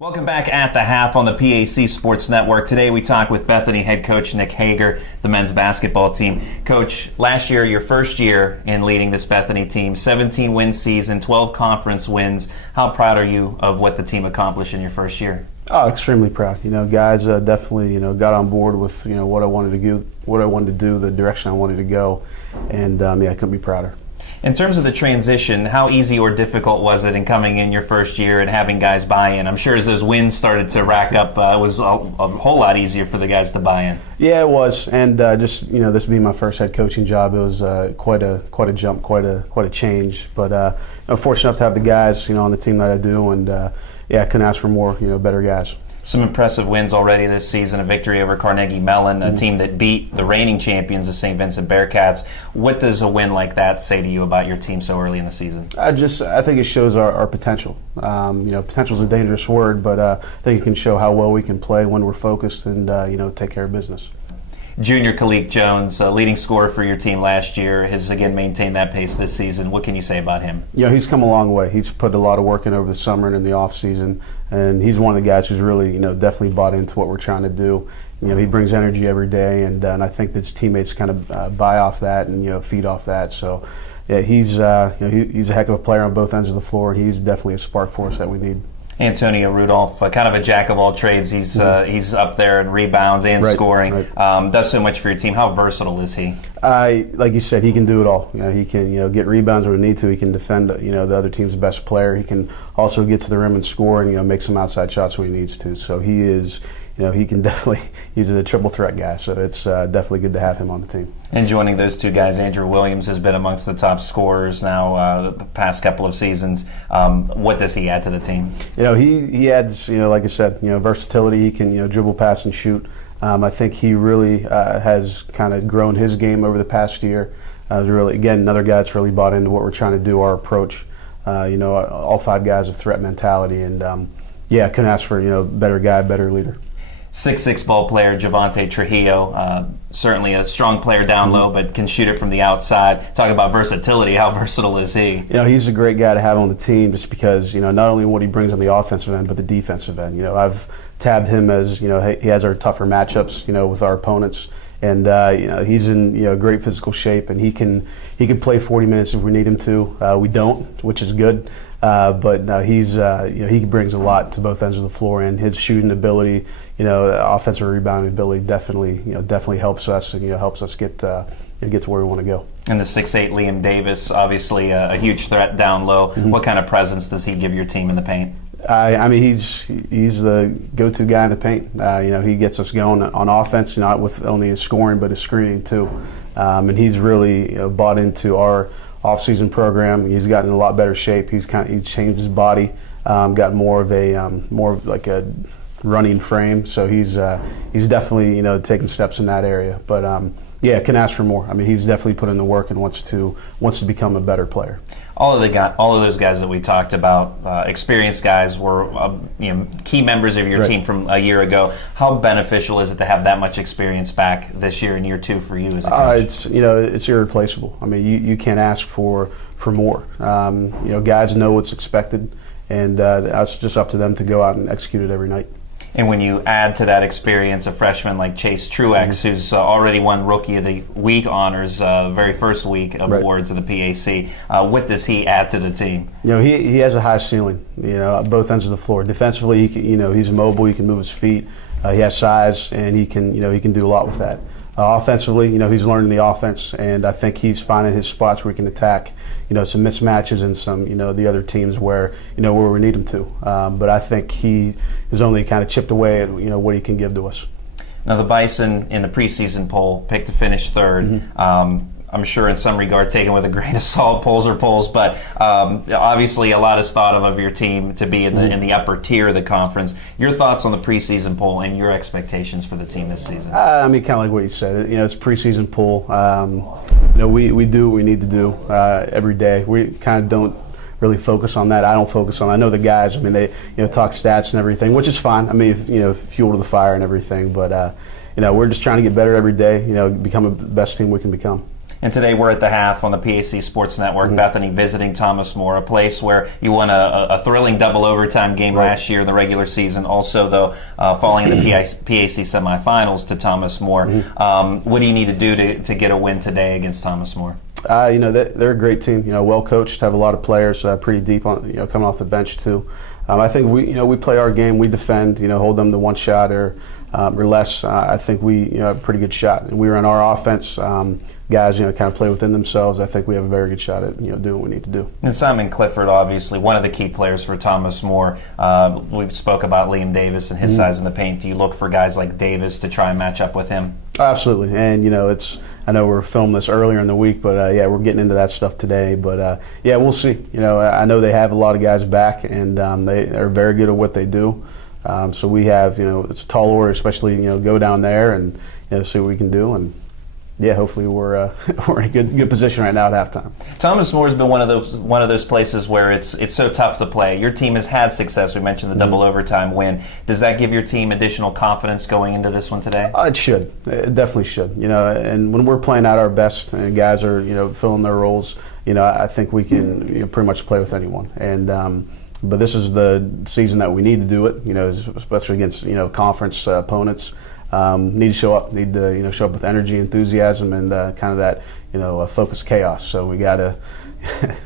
Welcome back at the half on the PAC Sports Network. Today we talk with Bethany head coach Nick Hager, the men's basketball team. Coach, last year, your first year in leading this Bethany team, 17-win season, 12 conference wins. How proud are you of what the team accomplished in your first year? Oh, extremely proud. Guys definitely got on board with what I wanted to do, the direction I wanted to go, and I couldn't be prouder. In terms of the transition, how easy or difficult was it in coming in your first year and having guys buy in? I'm sure as those wins started to rack up, it was a whole lot easier for the guys to buy in. Yeah, it was, and this being my first head coaching job, it was quite a jump, quite a change. But I'm fortunate enough to have the guys on the team that I do, and I couldn't ask for more better guys. Some impressive wins already this season, a victory over Carnegie Mellon, a team that beat the reigning champions, the St. Vincent Bearcats. What does a win like that say to you about your team so early in the season? I think it shows our potential. Potential is a dangerous word, but I think it can show how well we can play when we're focused and take care of business. Junior Kalik Jones, leading scorer for your team last year, has again maintained that pace this season. What can you say about him? He's come a long way. He's put a lot of work in over the summer and in the off season, and he's one of the guys who's really definitely bought into what we're trying to do. He brings energy every day, and I think that his teammates kind of buy off that and feed off that. So yeah, he's a heck of a player on both ends of the floor. He's definitely a spark for us that we need. Antonio Rudolph, kind of a jack of all trades. He's up there in rebounds and scoring. Right. Does so much for your team. How versatile is he? Like you said, he can do it all. He can get rebounds when he needs to. He can defend the other team's best player. He can also get to the rim and score and make some outside shots when he needs to. So he is. He can definitely, he's a triple threat guy, so it's definitely good to have him on the team. And joining those two guys, Andrew Williams has been amongst the top scorers now the past couple of seasons. What does he add to the team? He adds, like I said, versatility. He can, dribble, pass, and shoot. I think he really has kind of grown his game over the past year. Really, again, another guy that's really bought into what we're trying to do, our approach. All five guys have threat mentality, and couldn't ask for better guy, better leader. 6'6" ball player Javante Trujillo, certainly a strong player down low, but can shoot it from the outside. Talk about versatility. How versatile is he? He's a great guy to have on the team just because, not only what he brings on the offensive end, but the defensive end. I've tabbed him as, he has our tougher matchups, with our opponents. And, he's in, great physical shape, and he can play 40 minutes if we need him to. We don't, which is good. But no, he brings a lot to both ends of the floor, and his shooting ability, offensive rebounding ability definitely helps us and helps us get to where we want to go. And the 6'8" Liam Davis, obviously a huge threat down low. What kind of presence does he give your team in the paint? He's the go-to guy in the paint. He gets us going on offense, not with only his scoring but his screening too. And he's really bought into our off-season program. He's gotten in a lot better shape. He's changed his body, got more of a running frame. So he's definitely taking steps in that area. But can ask for more. He's definitely put in the work and wants to become a better player. All of those guys that we talked about, experienced guys, were key members of your team from a year ago. How beneficial is it to have that much experience back this year in year two for you as a coach? It's irreplaceable. You can't ask for more. Guys know what's expected, and it's just up to them to go out and execute it every night. And when you add to that experience a freshman like Chase Truex, who's already won Rookie of the Week honors, very first week of awards of the PAC, what does he add to the team? He has a high ceiling, both ends of the floor. Defensively, he's mobile. He can move his feet. He has size, and he can do a lot with that. Offensively, he's learning the offense, and I think he's finding his spots where he can attack, some mismatches and some, the other teams where we need him to. But I think he is only kind of chipped away at, what he can give to us. Now, the Bison in the preseason poll picked to finish third. I'm sure in some regard taken with a grain of salt, polls are polls, but obviously a lot is thought of your team to be in the upper tier of the conference. Your thoughts on the preseason poll and your expectations for the team this season? Kind of like what you said. It's a preseason poll. We do what we need to do every day. We kind of don't really focus on that. I don't focus on. I know the guys. They talk stats and everything, which is fine. Fuel to the fire and everything. But we're just trying to get better every day. Become the best team we can become. And today we're at the half on the PAC Sports Network. Bethany visiting Thomas More, a place where you won a thrilling double overtime game last year in the regular season. Also, though, falling in the PAC semifinals to Thomas More. What do you need to do to get a win today against Thomas More? They're a great team. Well coached, have a lot of players, pretty deep on, coming off the bench too. I think we play our game, we defend, hold them to one shot or less. I think we have a pretty good shot, and we run our offense. Guys, kind of play within themselves. I think we have a very good shot at doing what we need to do. And Simon Clifford, obviously one of the key players for Thomas More. We spoke about Liam Davis and his size in the paint. Do you look for guys like Davis to try and match up with him? Absolutely, and I know we're filming this earlier in the week, but we're getting into that stuff today. But we'll see. I know they have a lot of guys back, and they are very good at what they do. So we have, it's a tall order, especially go down there and see what we can do. And hopefully we're in a good position right now at halftime. Thomas More has been one of those places where it's so tough to play. Your team has had success. We mentioned the double overtime win. Does that give your team additional confidence going into this one today? It should. It definitely should. And when we're playing at our best and guys are filling their roles, I think we can pretty much play with anyone. And but this is the season that we need to do it. Especially against conference opponents. Need to show up. Need to show up with energy, enthusiasm, and kind of that focused chaos. So we got to.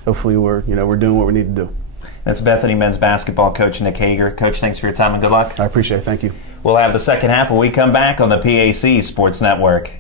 Hopefully, we're doing what we need to do. That's Bethany men's basketball coach Nick Hager. Coach, thanks for your time and good luck. I appreciate it. Thank you. We'll have the second half when we come back on the PAC Sports Network.